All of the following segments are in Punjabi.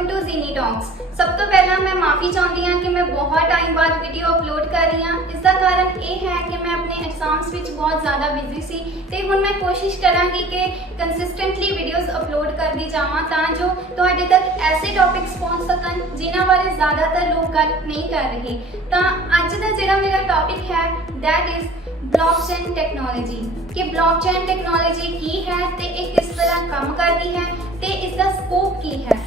Welcome to genie talks. सब तो पहला मैं माफ़ी चाहती हाँ कि मैं बहुत टाइम बाद वीडियो अपलोड कर रही हाँ। इसका कारण ये है कि मैं अपने एग्जाम्स ਵਿੱਚ बहुत ज़्यादा बिजी सी ਤੇ ਹੁਣ मैं कोशिश करांगी कि कंसिस्टेंटली वीडियोस अपलोड करती जावां ਤਾਂ जो ਤੁਹਾਡੇ तक ऐसे टॉपिक्स पहुंच सकन जिन्हां बारे ज़्यादातर लोग गल नहीं कर रहे। ਤਾਂ ਅੱਜ ਦਾ ਜਿਹੜਾ ਮੇਰਾ टॉपिक है दैट इज़ ब्लॉकचेन टेक्नोलॉजी कि ब्लॉकचेन टेक्नोलॉजी की है ते ये किस तरह काम करती है ते इसका स्कोप की है।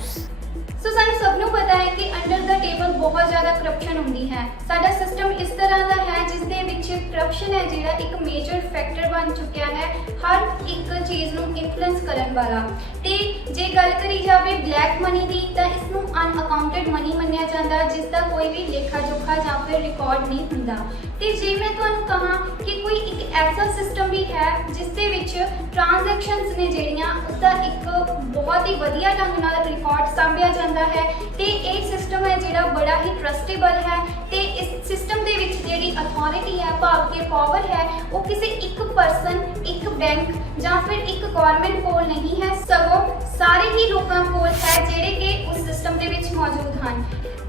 सो सानू सबनों पता है कि अंडर द टेबल बहुत ज़्यादा करप्शन होती है। साडा सिस्टम इस तरह का है जिस दे विच करप्शन है जिहड़ा एक मेजर फैक्टर बन चुकिया है हर एक चीज़ नूं इन्फ्लुएंस करन वाला। ते जे गल करी जाए ब्लैक मनी की तो इसनूं अनअकाउंटेड मनी मन्निया जाता जिसका कोई भी लेखा जोखा या फिर रिकॉर्ड नहीं हुंदा। ते जे मैं तुहानूं कहां कि कोई एक ऐसा सिस्टम भी है जिस दे विच ट्रांजैक्शंस ने जिहड़ियां उसका एक बहुत ही वधिया ढंग नाल रिकॉर्ड साਂਭਿਆ ਜਾਂਦਾ है ते एक सिस्टम है जिहड़ा बड़ा ही ट्रस्टेबल है ते इस सिस्टम दे विच जिहड़ी अथॉरिटी है भाव के पावर है वो किसी एक पर्सन एक बैंक या फिर एक गवर्नमेंट कोल नहीं है सगों सारे ही लोगों कोल है जिहड़े कि उस सिस्टम दे विच मौजूद हैं।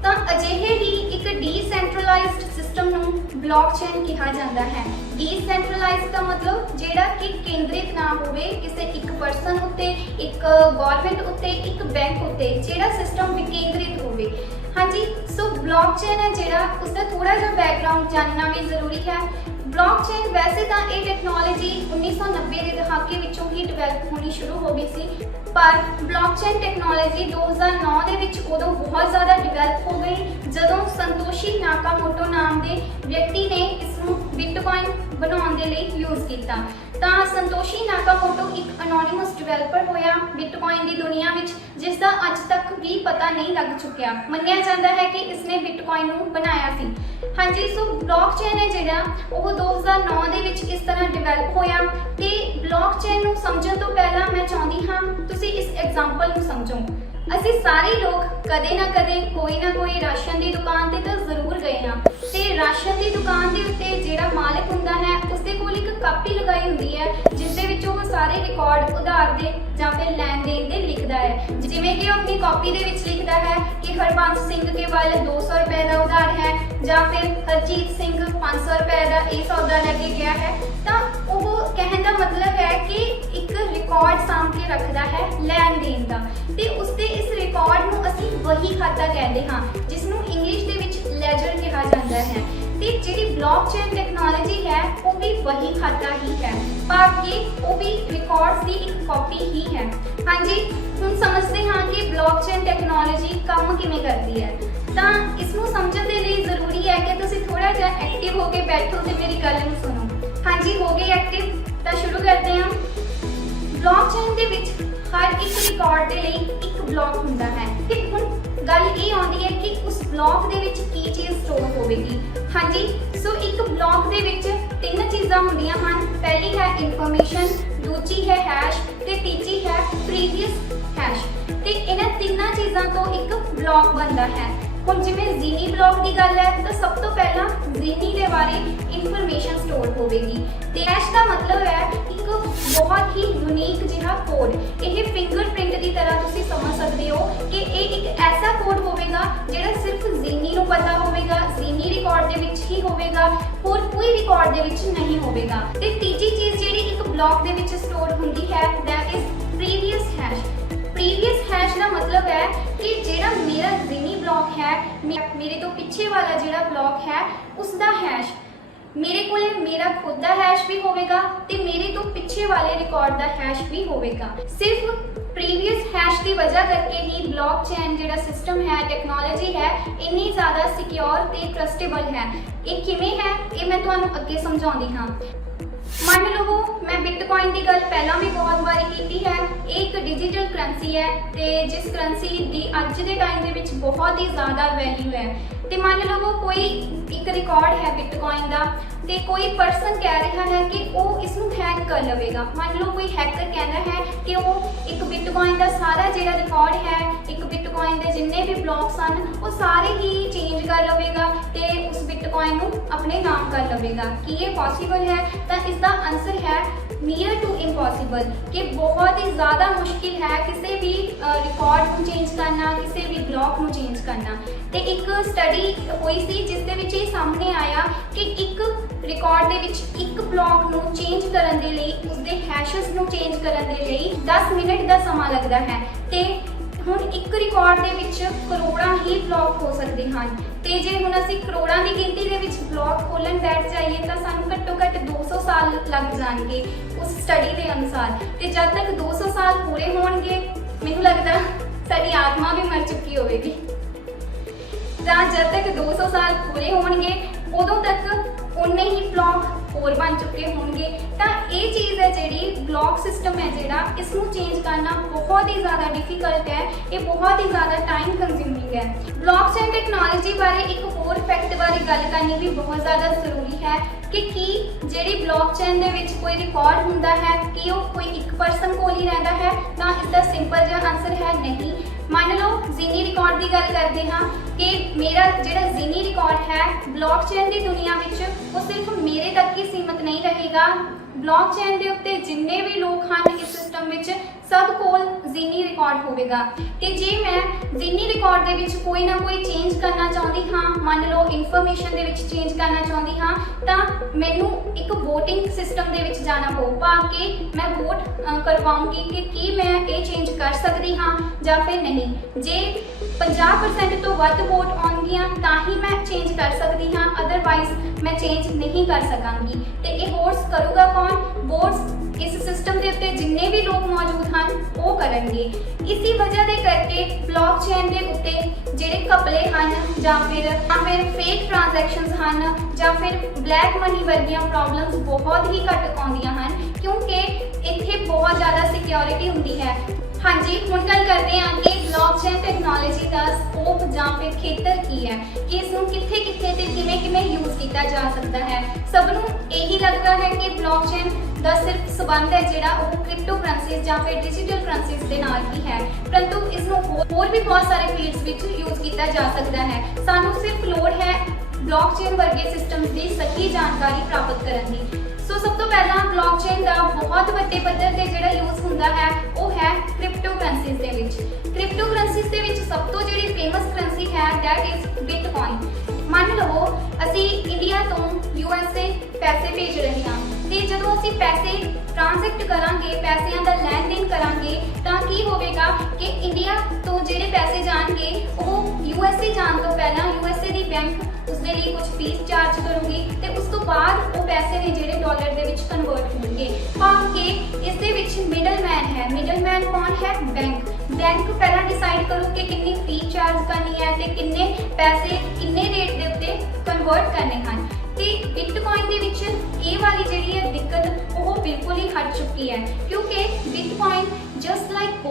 तो अजिहे ही एक डीसेंट्रलाइज्ड सिस्टम नूं ब्लॉकचेन कहा जाता है। डीसेंट्रलाइज्ड का मतलब जिहड़ा कि केंद्रित ना होवे किसी एक पर्सन उत्ते एक गवर्नमेंट उत्ते एक बैंक उत्ते जिहड़ा सिस्टम विकेंद्रित होवे। हाँ जी, सो ब्लॉकचेन है जिहड़ा उसका थोड़ा जिहा बैकग्राउंड जानना भी जरूरी है। ब्लॉकचेन वैसे तो ये टेक्नोलॉजी 1990 के दहाके विचों ही डिवेलप होनी शुरू हो गई सी पर ब्लॉकचेन टेक्नोलॉजी 2009 के विच उदों बहुत ज़्यादा डिवेलप हो गई जदों संतोशी नाकामोटो नाम के व्यक्ति ने इसनूं बिटकॉइन बनाउण दे लई यूज़ किया। तो संतोशी नाकामोटो एक अनोनिमस डिवेलपर होया बिटकॉइन की दुनिया में जिसका अज तक भी पता नहीं लग चुकिया। मन्निया जाता है कि इसने बिटकॉइन को बनाया सी। हाँ जी, सो ब्लॉकचेन है जिहड़ा वो 2009 के विच इस तरह डिवेलप होया ते ब्लॉकचेन को समझण तो पहला मैं चाहती हाँ तुसी इस एग्जाम्पल को समझो। असी सारे लोग कदे ना कोई राशन की दुकान ते तो जरूर गए हाँ ते राशन की दुकान के उत्ते जिहड़ा मालिक हुंदा है उसके कोल एक कापी लगाई हुंदी है जिस दे विच वो सारे रिकॉर्ड उधार दे जां फिर लैन देन दे लिखदा है। जिवें कि अपनी कॉपी दे विच लिखदा है कि हरबंस सिंह के वाल 200 रुपए का उधार है जां फिर हरजीत सिंह 500 रुपए का ये सौदा लेके गया है। तो वो कहने का मतलब है कि एक रिकॉर्ड साम के रखता है लैन देन का ते उसते इस रिकॉर्ड नूं असीं वही खाता कहते हाँ जिसनूं इंग्लिश दे विच लेजर कहा जाता है। ते जिहड़ी ब्लॉकचेन टेक्नोलॉजी है वो भी वही खाता ही है भाव कि वो भी रिकॉर्ड्स की एक कॉपी ही है। हाँ जी, हम समझते हाँ कि ब्लॉकचेन टेक्नोलॉजी काम किवें करती है। तो इसनूं समझण दे लई जरूरी है कि तुसीं थोड़ा जिहा एक्टिव होकर बैठो ते मेरी गल नूं सुनो। हाँ जी, हो गए एक्टिव तो शुरू करते हैं। ब्लॉकचेन दे विच हर एक रिकॉर्ड के लिए एक ब्लॉक होता है कि हुण गल ये आती है कि उस ब्लॉक दे विच की चीज़ स्टोर होगी। हाँ जी, सो एक ब्लॉक दे विच 3 चीज़ां होंदियां हन। पहली है इन्फॉर्मेशन, दूजी है हैश ते तीजी है प्रीवियस हैश। ते इन्हां 3 चीज़ां तो एक ब्लॉक बनता है। हुण जिवें जीनी ब्लॉक की गल है तो सब तो पहला जीनी के बारे इन्फॉर्मेशन स्टोर होगी ते हैश का मतलब है एक बहुत ही यूनीक जिहा कोड। यह फिंगरप्रिंट की तरह तुसीं समझ सकते हो कि ये एक ऐसा कोड होगा जिहड़ा सिर्फ जीनी को पता होगा, जीनी रिकॉर्ड के विच ही होगा, होर कोई रिकॉर्ड के विच नहीं होगा। ते तीजी चीज़ जिहड़ी एक ब्लॉक के विच स्टोर होंदी है that is previous hash. Previous hash का मतलब है कि जिहड़ा मेरा जीनी ब्लॉक है मेरे तो पीछे वाला जिहड़ा ब्लॉक है उसका हैश मेरे को मेरा खुद का हैश भी होगा ते मेरे तो पीछे वाले रिकॉर्ड का हैश भी होगा। सिर्फ प्रीवियस हैश की वजह करके ही ब्लॉकचेन जिहड़ा सिस्टम है टेक्नोलॉजी है इन्नी ज़्यादा सिक्योर ते ट्रस्टेबल है। ये किवें है ये मैं तुहानूं अगे समझाउंदी हाँ। मान लो मैं बिटकॉइन की गल पहला भी बहुत बारी की है। एक डिजिटल करंसी है ते जिस करंसी की अज के टाइम के बहुत ही ज़्यादा वैल्यू है। तो मान लो कोई एक रिकॉर्ड है बिटकॉइन का तो कोई पर्सन कह रहा है कि वो इसनूं हैक कर लवेगा। मान लो कोई हैकर कहना है कि वो एक बिटकॉइन का सारा जो रिकॉर्ड है एक बिटकॉइन के जिन्ने भी ब्लॉक्स हैं वो सारे ही चेंज कर लवेगा तो उस ਬਿਟਕੋਇਨ ਨੂੰ ਆਪਣੇ ਨਾਮ ਕਰ ਲਵੇਗਾ। ਕੀ ਇਹ ਪੋਸੀਬਲ ਹੈ? ਤਾਂ ਇਸ ਦਾ ਆਨਸਰ ਹੈ ਨੀਅਰ ਟੂ ਇੰਪੋਸੀਬਲ, कि बहुत ही ज़्यादा मुश्किल है किसी भी रिकॉर्ड ਨੂੰ ਚੇਂਜ ਕਰਨਾ, ਕਿਸੇ ਵੀ ਬਲੌਕ ਨੂੰ ਚੇਂਜ ਕਰਨਾ। ਤੇ ਇੱਕ ਸਟੱਡੀ ਹੋਈ ਸੀ ਜਿਸ ਦੇ ਵਿੱਚ ਇਹ ਸਾਹਮਣੇ ਆਇਆ ਕਿ ਇੱਕ ਰਿਕਾਰਡ ਦੇ ਵਿੱਚ ਇੱਕ ਬਲੌਕ ਨੂੰ ਚੇਂਜ ਕਰਨ ਦੇ ਲਈ, ਉਸਦੇ ਹੈਸ਼ਸ ਨੂੰ ਚੇਂਜ ਕਰਨ ਦੇ ਲਈ 10 ਮਿੰਟ ਦਾ ਸਮਾਂ ਲੱਗਦਾ ਹੈ। ਤੇ ਹੁਣ ਇੱਕ ਰਿਕਾਰਡ ਦੇ ਵਿੱਚ ਕਰੋੜਾਂ ਹੀ ਬਲੌਕ ਹੋ ਸਕਦੇ ਹਨ। ਤੇ ਜੇ ਹੁਣ ਅਸੀਂ ਕਰੋੜਾਂ ਦੀ ਗਿਣਤੀ ਦੇ ਵਿੱਚ ਬਲੌਕ ਖੋਲ੍ਹਣ ਬੈਠ ਜਾਈਏ ਤਾਂ ਸਾਨੂੰ ਘੱਟੋ ਘੱਟ 200 ਸਾਲ ਲੱਗ ਜਾਣਗੇ ਉਸ ਸਟੱਡੀ ਦੇ ਅਨੁਸਾਰ। ਤੇ ਜਦ ਤੱਕ 200 ਸਾਲ ਪੂਰੇ ਹੋਣਗੇ ਮੈਨੂੰ ਲੱਗਦਾ ਸਾਡੀ ਆਤਮਾ ਵੀ ਮਰ ਚੁੱਕੀ ਹੋਵੇਗੀ। ਤਾਂ ਜਦ ਤੱਕ 200 ਸਾਲ ਪੂਰੇ ਹੋਣਗੇ ਉਦੋਂ ਤੱਕ ਉਨੇ ਹੀ ਬਲੌਕ ਹੋਰ ਬਣ ਚੁੱਕੇ ਹੋਣਗੇ। ਤਾਂ ਇਹ ਚੀਜ਼ ਹੈ ਜਿਹੜੀ ਬਲੌਕ ਸਿਸਟਮ ਹੈ ਜਿਹੜਾ, ਇਸ ਨੂੰ ਚੇਂਜ ਕਰਨਾ ਬਹੁਤ ਹੀ ਜ਼ਿਆਦਾ ਡਿਫਿਕਲਟ ਹੈ। ਇਹ ਬਹੁਤ ਹੀ ਜ਼ਿਆਦਾ ਟਾਈਮ ਕੰਜ਼ਿਊਮਿੰਗ ਹੈ। ਬਲੌਕਚੇਨ ਟੈਕਨੋਲੋਜੀ ਬਾਰੇ ਇੱਕ ਹੋਰ ਫੈਕਟ ਬਾਰੇ ਗੱਲ ਕਰਨੀ ਵੀ ਬਹੁਤ ਜ਼ਿਆਦਾ ਜ਼ਰੂਰੀ ਹੈ ਕਿ ਕੀ ਜਿਹੜੀ ਬਲੌਕਚੇਨ ਦੇ ਵਿੱਚ ਕੋਈ ਰਿਕਾਰਡ ਹੁੰਦਾ ਹੈ ਕਿ ਉਹ ਕੋਈ ਇੱਕ ਪਰਸਨ ਕੋਲ ਹੀ ਰਹਿੰਦਾ ਹੈ? ਤਾਂ ਇਸ ਦਾ ਸਿੰਪਲ ਜਿਹਾ ਆਨਸਰ ਹੈ ਨਹੀਂ। ਮੰਨ ਲਓ ਜ਼ੀਨੀ ਰਿਕਾਰਡ ਦੀ ਗੱਲ ਕਰਦੇ ਹਾਂ ਕਿ ਮੇਰਾ ਜਿਹੜਾ ਜ਼ੀਨੀ ਰਿਕਾਰਡ ਹੈ ਬਲੌਕਚੇਨ ਦੀ ਦੁਨੀਆ ਵਿੱਚ ਉਹ ਸਿਰਫ ਮੇਰੇ ਤੱਕ ਹੀ ਸੀਮਤ ਨਹੀਂ ਰਹੇਗਾ। ਬਲੌਕਚੇਨ ਦੇ ਉੱਤੇ ਜਿੰਨੇ ਵੀ ਲੋਕ ਹਨ ਇਸ ਸਿਸਟਮ ਵਿੱਚ ਸਭ ਕੋਲ ਜ਼ੀਨੀ ਰਿਕਾਰਡ ਹੋਵੇਗਾ। ਤੇ ਜੇ ਮੈਂ ਜ਼ੀਨੀ ਰਿਕਾਰਡ ਦੇ ਵਿੱਚ ਕੋਈ ਨਾ ਕੋਈ ਚੇਂਜ ਕਰਨਾ ਚਾਹੁੰਦੀ ਹਾਂ, ਮੰਨ ਲਓ ਇਨਫੋਰਮੇਸ਼ਨ ਦੇ ਵਿੱਚ ਚੇਂਜ ਕਰਨਾ ਚਾਹੁੰਦੀ ਹਾਂ, ਤਾਂ ਮੈਨੂੰ ਇੱਕ ਵੋਟਿੰਗ ਸਿਸਟਮ ਦੇ ਵਿੱਚ ਜਾਣਾ ਪਊ ਭਾਵ ਕਿ ਮੈਂ ਵੋਟ ਕਰਵਾਉਂਗੀ ਕਿ ਕੀ ਮੈਂ ਇਹ ਚੇਂਜ ਕਰ ਸਕਦੀ ਹਾਂ ਜਾਂ ਫਿਰ ਨਹੀਂ। ਜੇ 50% ਤੋਂ ਵੱਧ ਵੋਟ ਆਉਣਗੀਆਂ ਤਾਂ ਹੀ ਮੈਂ ਚੇਂਜ ਕਰ ਸਕਦੀ ਹਾਂ, ਅਦਰਵਾਈਜ਼ ਮੈਂ ਚੇਂਜ ਨਹੀਂ ਕਰ ਸਕਾਂਗੀ। ਤੇ ਇਹ ਵੋਟਸ ਕਰੂਗਾ ਕੌਣ? ਵੋਟਸ ਇਸ ਸਿਸਟਮ ਦੇ ਉੱਤੇ ਜਿੰਨੇ ਵੀ ਲੋਕ ਮੌਜੂਦ ਹਨ ਉਹ ਕਰਨਗੇ। ਇसी ਵਜ੍ਹਾ ਦੇ ਕਰਕੇ ਬਲੌਕਚੇਨ ਦੇ ਉੱਤੇ ਜਿਹੜੇ ਘਪਲੇ ਹਨ ਜਾਂ ਫਿਰ ਫੇਕ ਟ੍ਰਾਂਜੈਕਸ਼ਨਸ ਹਨ ਜਾਂ ਫਿਰ ਬਲੈਕ ਮਨੀ ਵਰਗੀਆਂ ਪ੍ਰੋਬਲਮਸ ਬਹੁਤ ਹੀ ਘੱਟ ਆਉਂਦੀਆਂ ਹਨ ਕਿਉਂਕਿ ਇੱਥੇ ਬਹੁਤ ਜ਼ਿਆਦਾ ਸਿਕਿਉਰਿਟੀ ਹੁੰਦੀ ਹੈ। ਹਾਂਜੀ, ਹੁਣ ਗੱਲ ਕਰਦੇ ਹਾਂ ਕਿ ਬਲੌਕਚੇਨ ਟੈਕਨੋਲੋਜੀ ਦਾ ਸਕੋਪ ਜਾਂ ਫਿਰ ਖੇਤਰ ਕੀ ਹੈ, ਕਿ ਇਸ ਨੂੰ ਕਿੱਥੇ ਕਿੱਥੇ ਤੇ ਕਿਵੇਂ ਯੂਜ਼ ਕੀਤਾ ਜਾ ਸਕਦਾ ਹੈ। ਸਭ ਨੂੰ ਇਹੀ ਲੱਗਦਾ ਹੈ ਕਿ ਬਲੌਕਚੇਨ ਦਾ ਸਿਰਫ ਸਬੰਧ ਹੈ ਜਿਹੜਾ ਉਹ ਕ੍ਰਿਪਟੋ ਕਰੰਸੀਜ਼ ਜਾਂ ਫਿਰ ਡਿਜੀਟਲ ਕਰੰਸੀਜ਼ ਦੇ ਨਾਲ ਹੀ ਹੈ, ਪਰੰਤੂ ਇਸ ਨੂੰ ਹੋਰ ਵੀ ਬਹੁਤ ਸਾਰੇ ਫੀਲਡਸ ਵਿੱਚ ਯੂਜ਼ ਕੀਤਾ ਜਾ ਸਕਦਾ ਹੈ। ਸਾਨੂੰ ਸਿਰਫ ਲੋੜ ਹੈ ਬਲੌਕਚੇਨ ਵਰਗੇ ਸਿਸਟਮਸ ਦੀ ਸਹੀ ਜਾਣਕਾਰੀ ਪ੍ਰਾਪਤ ਕਰਨ ਦੀ। ਸੋ ਸਭ ਤੋਂ ਪਹਿਲਾਂ ਬਲੌਕਚੇਨ ਦਾ ਬਹੁਤ ਵੱਡੇ ਪੱਧਰ ਤੇ ਜਿਹੜਾ ਯੂਜ਼ ਹੁੰਦਾ ਹੈ ਉਹ ਹੈ ਕ੍ਰਿਪਟੋ ਕਰੰਸੀਜ਼ ਦੇ ਵਿੱਚ। ਕ੍ਰਿਪਟੋ ਕਰੰਸੀਜ਼ ਦੇ ਵਿੱਚ ਸਭ ਤੋਂ ਜਿਹੜੀ ਫੇਮਸ ਕਰੰਸੀ ਹੈ ਦੈਟ ਇਜ਼ ਬਿਟਕੋਇਨ। ਮੰਨ ਲਓ ਅਸੀਂ ਇੰਡੀਆ ਤੋਂ USA ਪੈਸੇ ਭੇਜ ਰਹੇ ਹਾਂ ਤੇ ਜਦੋਂ ਅਸੀਂ ਪੈਸੇ ਟ੍ਰਾਂਜ਼ੈਕਟ ਕਰਾਂਗੇ, ਪੈਸਿਆਂ ਦਾ ਲੈਣ ਦੇਣ ਕਰਾਂਗੇ ਤਾਂ ਕੀ ਹੋਵੇਗਾ ਕਿ ਇੰਡੀਆ ਤੋਂ ਜਿਹੜੇ ਪੈਸੇ ਜਾਣਗੇ ਉਹ USA ਜਾਣ ਤੋਂ ਪਹਿਲਾਂ USA ਦੀ ਬੈਂਕ ਉਸਦੇ ਲਈ ਕੁਝ ਫੀਸ ਚਾਰਜ ਕਰੂਗੀ ਤੇ ਉਸ ਤੋਂ ਬਾਅਦ ਉਹ ਪੈਸੇ ਨੇ ਜਿਹੜੇ ਡਾਲਰ ਦੇ ਵਿੱਚ ਕਨਵਰਟ ਹੋਣਗੇ। ਭਾਵ ਕਿ ਇਸ ਦੇ ਵਿੱਚ ਮਿਡਲਮੈਨ ਹੈ। ਮਿਡਲਮੈਨ ਕੌਣ ਹੈ? ਬੈਂਕ ਪਹਿਲਾਂ ਡਿਸਾਈਡ ਕਰੂ ਕਿ ਕਿੰਨੀ ਫੀ ਚਾਰਜ ਕਰਨੀ ਹੈ ਤੇ ਕਿੰਨੇ ਪੈਸੇ ਕਿੰਨੇ ਰੇਟ ਦੇ ਉੱਤੇ ਕਨਵਰਟ ਕਰਨੇ ਹਨ। ਤੇ ਬਿਟਕੋਇਨ ਦੇ ਵਿੱਚ ਇਹ ਵਾਲੀ ਜਿਹੜੀ ਹੈ ਦਿੱਕਤ ਉਹ ਬਿਲਕੁਲ ਹੀ ਹਟ ਚੁੱਕੀ ਹੈ ਕਿਉਂਕਿ ਬਿਟਕੋਇਨ ਜਸਟ ਲਾਈਕ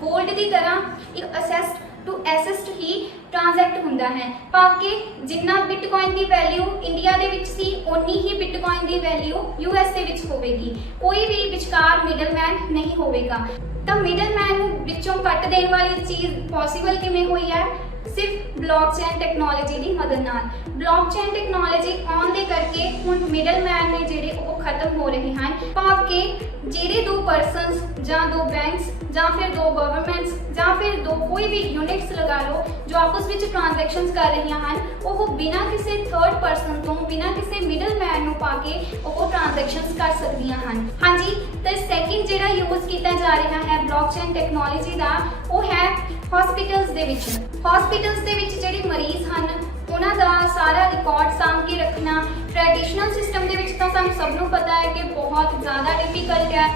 ਗੋਲਡ ਦੀ ਤਰ੍ਹਾਂ ਇੱਕ ਅਸੈਸਟ ਟੂ ਐਸੈਸਟ ਹੀ ਟ੍ਰਾਂਜ਼ੈਕਟ ਹੁੰਦਾ ਹੈ। ਭਾਵ ਕਿ ਜਿੰਨਾ ਬਿਟਕੋਇਨ ਦੀ ਵੈਲਿਊ ਇੰਡੀਆ ਦੇ ਵਿੱਚ ਸੀ ਓਨੀ ਹੀ ਬਿਟਕੋਇਨ ਦੀ ਵੈਲਿਊ USA ਵਿੱਚ ਹੋਵੇਗੀ। ਕੋਈ ਵੀ ਵਿਚਕਾਰ ਮਿਡਲਮੈਨ ਨਹੀਂ ਹੋਵੇਗਾ। ਤਾਂ ਮਿਡਲਮੈਨ ਨੂੰ ਵਿੱਚੋਂ ਕੱਟ ਦੇਣ ਵਾਲੀ ਚੀਜ਼ ਪੋਸੀਬਲ ਕਿਵੇਂ ਹੋਈ ਹੈ? ਸਿਰਫ ਬਲੌਕਚੇਨ ਟੈਕਨੋਲੋਜੀ ਦੀ ਮਦਦ ਨਾਲ। ਬਲੌਕਚੇਨ ਟੈਕਨੋਲੋਜੀ ਆਉਣ ਦੇ ਕਰਕੇ ਹੁਣ ਮਿਡਲਮੈਨ ਨੇ ਜਿਹੜੇ ਉਹ ਖਤਮ ਹੋ ਰਹੇ ਹਨ। ਭਾਵ ਕਿ ਜਿਹੜੇ ਦੋ ਪਰਸਨਸ ਜਾਂ ਦੋ ਬੈਂਕਸ ਜਾਂ ਫਿਰ ਦੋ ਗਵਰਨਮੈਂਟਸ ਜਾਂ ਫਿਰ ਦੋ ਕੋਈ ਵੀ ਯੂਨਿਟਸ ਲਗਾ ਲਓ ਜੋ ਆਪਸ ਵਿੱਚ ਟ੍ਰਾਂਜੈਕਸ਼ਨਸ ਕਰ ਰਹੀਆਂ ਹਨ ਉਹ ਬਿਨਾਂ ਕਿਸੇ ਥਰਡ ਪਰਸਨ ਤੋਂ, ਬਿਨਾਂ ਕਿਸੇ ਮਿਡਲਮੈਨ ਨੂੰ ਪਾ ਕੇ ਉਹ ਟ੍ਰਾਂਜੈਕਸ਼ਨਸ ਕਰ ਸਕਦੀਆਂ ਹਨ। ਹਾਂਜੀ, ਤੇ ਸੈਕਿੰਡ ਜਿਹੜਾ ਯੂਜ਼ ਕੀਤਾ ਜਾ ਰਿਹਾ ਹੈ ਬਲੌਕਚੇਨ ਟੈਕਨੋਲੋਜੀ ਦਾ ਉਹ ਹੈ ਹਸਪੀਟਲਸ ਦੇ ਵਿੱਚ। ਹਸਪੀਟਲਸ ਦੇ ਵਿੱਚ ਜਿਹੜੇ ਮਰੀਜ਼ ਹਨ ਉਹਨਾਂ ਦਾ ਸਾਰਾ ਰਿਕਾਰਡ ਸਾਂਭ ਕੇ ਰੱਖਣਾ ਟ੍ਰੈਡੀਸ਼ਨਲ ਸਿਸਟਮ ਦੇ ਵਿੱਚ ਤਾਂ ਸਾਨੂੰ ਸਭ ਨੂੰ ਪਤਾ ਹੈ ਕਿ ਬਹੁਤ ਜ਼ਿਆਦਾ ਡਿਫਿਕਲਟ ਹੈ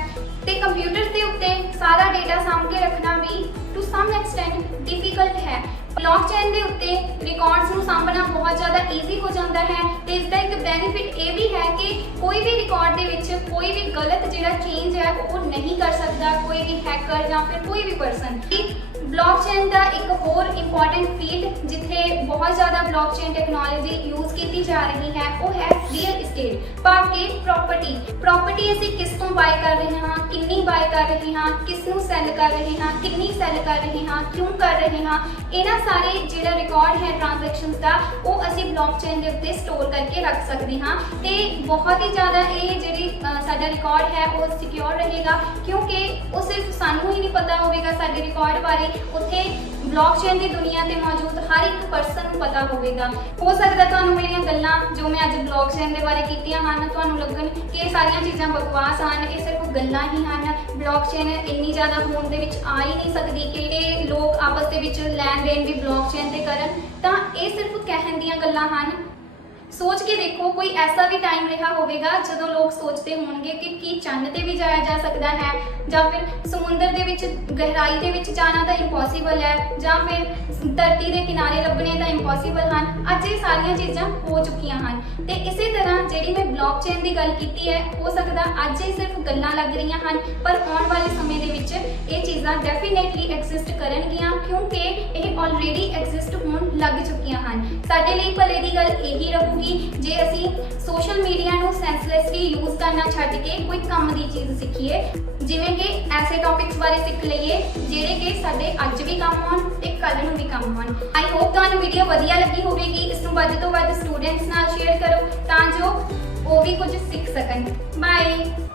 ਤੇ ਕੰਪਿਊਟਰ ਦੇ ਉੱਤੇ ਸਾਰਾ ਡੇਟਾ ਸਾਂਭ ਕੇ ਰੱਖਣਾ ਵੀ ਟੂ ਸਮ ਐਕਸਟੈਂਟ ਡਿਫਿਕਲਟ ਹੈ। ਬਲੌਕਚੇਨ ਦੇ ਉੱਤੇ ਰਿਕਾਰਡਸ ਨੂੰ ਸਾਂਭਣਾ ਬਹੁਤ ਜ਼ਿਆਦਾ ਈਜ਼ੀ ਹੋ ਜਾਂਦਾ ਹੈ ਤੇ ਇਸ ਦਾ ਇੱਕ ਬੈਨੀਫਿਟ ਇਹ ਵੀ ਹੈ ਕਿ ਕੋਈ ਵੀ ਰਿਕਾਰਡ ਦੇ ਵਿੱਚ ਕੋਈ ਵੀ ਗਲਤ ਜਿਹੜਾ ਚੇਂਜ ਹੈ ਉਹ ਨਹੀਂ ਕਰ ਸਕਦਾ ਕੋਈ ਵੀ ਹੈਕਰ ਜਾਂ ਫਿਰ ਕੋਈ ਵੀ ਪਰਸਨ। ਬਲੌਕਚੇਨ ਦਾ ਇੱਕ ਹੋਰ ਇੰਪੋਰਟੈਂਟ ਫੀਲਡ ਜਿੱਥੇ ਬਹੁਤ ਜ਼ਿਆਦਾ ਬਲੌਕਚੇਨ ਟੈਕਨੋਲੋਜੀ ਯੂਜ਼ ਕੀਤੀ ਜਾ ਰਹੀ ਹੈ ਉਹ ਹੈ ਰੀਅਲ ਇਸਟੇਟ, ਭਾਵ ਕਿ ਪ੍ਰੋਪਰਟੀ ਅਸੀਂ ਕਿਸ ਤੋਂ ਬਾਏ ਕਰ ਰਹੇ ਹਾਂ, ਕਿੰਨੀ ਬਾਏ ਕਰ ਰਹੇ ਹਾਂ, ਕਿਸ ਨੂੰ ਸੈੱਲ ਕਰ ਰਹੇ ਹਾਂ, ਕਿੰਨੀ ਸੈੱਲ ਕਰ ਰਹੇ ਹਾਂ, ਕਿਉਂ ਕਰ ਰਹੇ ਹਾਂ, ਇਹਨਾਂ ਸਾਰੇ ਜਿਹੜਾ ਰਿਕਾਰਡ ਹੈ ਟ੍ਰਾਂਜੈਕਸ਼ਨਸ ਦਾ ਉਹ ਅਸੀਂ ਬਲੌਕਚੇਨ ਦੇ ਉੱਤੇ ਸਟੋਰ ਕਰਕੇ ਰੱਖ ਸਕਦੇ ਹਾਂ ਤੇ ਬਹੁਤ ਹੀ ਜ਼ਿਆਦਾ ਇਹ ਜਿਹੜੀ ਸਾਡਾ ਰਿਕਾਰਡ ਹੈ ਉਹ ਸਿਕਿਉਰ ਰਹੇਗਾ ਕਿਉਂਕਿ ਉਹ ਸਿਰਫ ਸਾਨੂੰ ਹੀ ਨਹੀਂ ਪਤਾ ਹੋਵੇਗਾ ਸਾਡੇ ਰਿਕਾਰਡ ਬਾਰੇ, ਉੱਥੇ ਬਲੌਕਚੇਨ ਦੀ ਦੁਨੀਆ ਤੇ ਮੌਜੂਦ ਹਰ ਇੱਕ ਪਰਸਨ ਨੂੰ ਪਤਾ ਹੋਵੇਗਾ। ਹੋ ਸਕਦਾ ਤੁਹਾਨੂੰ ਮੇਰੀਆਂ ਗੱਲਾਂ ਜੋ ਮੈਂ ਅੱਜ ਬਲੌਕਚੇਨ ਦੇ ਬਾਰੇ ਕੀਤੀਆਂ ਹਨ ਤੁਹਾਨੂੰ ਲੱਗਣ ਕਿ ਇਹ ਸਾਰੀਆਂ ਚੀਜ਼ਾਂ ਬਕਵਾਸ ਹਨ, ਇਹ ਸਿਰਫ ਗੱਲਾਂ ਹੀ ਹਨ, ਬਲੌਕਚੇਨ ਇੰਨੀ ਜ਼ਿਆਦਾ ਹੋਂਦ ਦੇ ਵਿੱਚ ਆ ਹੀ ਨਹੀਂ ਸਕਦੀ ਕਿ ਇਹ ਲੋਕ ਆਪਸ ਦੇ ਵਿੱਚ ਲੈਣ ਦੇਣ ਵੀ ਬਲੌਕਚੇਨ ਤੇ ਕਰਨ, ਤਾਂ ਇਹ ਸਿਰਫ ਕਹਿਣ ਦੀਆਂ ਗੱਲਾਂ ਹਨ। ਸੋਚ ਕੇ ਦੇਖੋ ਕੋਈ ਐਸਾ ਵੀ ਟਾਈਮ ਰਿਹਾ ਹੋਵੇਗਾ ਜਦੋਂ ਲੋਕ ਸੋਚਦੇ ਹੋਣਗੇ ਕਿ ਕੀ ਚੰਦ ਤੇ ਵੀ ਜਾਇਆ ਜਾ ਸਕਦਾ ਹੈ ਜਾਂ ਫਿਰ ਸਮੁੰਦਰ ਦੇ ਵਿੱਚ ਗਹਿਰਾਈ ਦੇ ਵਿੱਚ ਜਾਣਾ ਤਾਂ ਇੰਪੋਸੀਬਲ ਹੈ ਜਾਂ ਫਿਰ ਧਰਤੀ ਦੇ ਕਿਨਾਰੇ ਲੱਭਣੇ ਤਾਂ ਇੰਪੋਸੀਬਲ ਹਨ। ਅੱਜ ਇਹ ਸਾਰੀਆਂ ਚੀਜ਼ਾਂ ਹੋ ਚੁੱਕੀਆਂ ਹਨ ਤੇ ਇਸੇ ਤਰ੍ਹਾਂ ਜਿਹੜੀ ਮੈਂ ਬਲੌਕਚੇਨ ਦੀ ਗੱਲ ਕੀਤੀ ਹੈ ਹੋ ਸਕਦਾ ਅੱਜ ਇਹ ਸਿਰਫ ਗੱਲਾਂ ਲੱਗ ਰਹੀਆਂ ਹਨ ਪਰ ਆਉਣ ਵਾਲੇ ਸਮੇਂ ਦੇ ਵਿੱਚ ਇਹ ਚੀਜ਼ਾਂ ਡੈਫੀਨੇਟਲੀ ਐਗਜ਼ਿਸਟ ਕਰਨਗੀਆਂ ਕਿਉਂਕਿ ਇਹ ਆਲਰੇਡੀ ਐਗਜ਼ਿਸਟ ਹੋਣ ਲੱਗ ਚੁੱਕੀਆਂ ਹਨ। ਸਾਡੇ ਲਈ ਭਲੇ ਦੀ ਗੱਲ ਇਹੀ ਰਹੂਗੀ ਜੇ ਅਸੀਂ ਸੋਸ਼ਲ ਮੀਡੀਆ ਨੂੰ ਸੈਂਸਲੈਸਲੀ ਯੂਜ਼ ਕਰਨਾ ਛੱਡ ਕੇ ਕੋਈ ਕੰਮ ਦੀ ਚੀਜ਼ ਸਿੱਖੀਏ, ਜਿਵੇਂ ਕਿ ਐਸੇ ਟੌਪਿਕਸ ਬਾਰੇ ਸਿੱਖ ਲਈਏ ਜਿਹੜੇ ਕਿ ਸਾਡੇ ਅੱਜ ਵੀ ਕੰਮ ਆਉਣ ਤੇ ਕੱਲ੍ਹ ਨੂੰ ਵੀ ਕੰਮ ਆਉਣ। ਆਈ ਹੋਪ ਤੁਹਾਨੂੰ ਵੀਡੀਓ ਵਧੀਆ ਲੱਗੀ ਹੋਵੇਗੀ। ਇਸ ਨੂੰ ਵੱਧ ਤੋਂ ਵੱਧ ਸਟੂਡੈਂਟਸ ਨਾਲ ਸ਼ੇਅਰ ਕਰੋ ਤਾਂ ਜੋ ਉਹ ਵੀ ਕੁਝ ਸਿੱਖ ਸਕਣ। ਬਾਏ।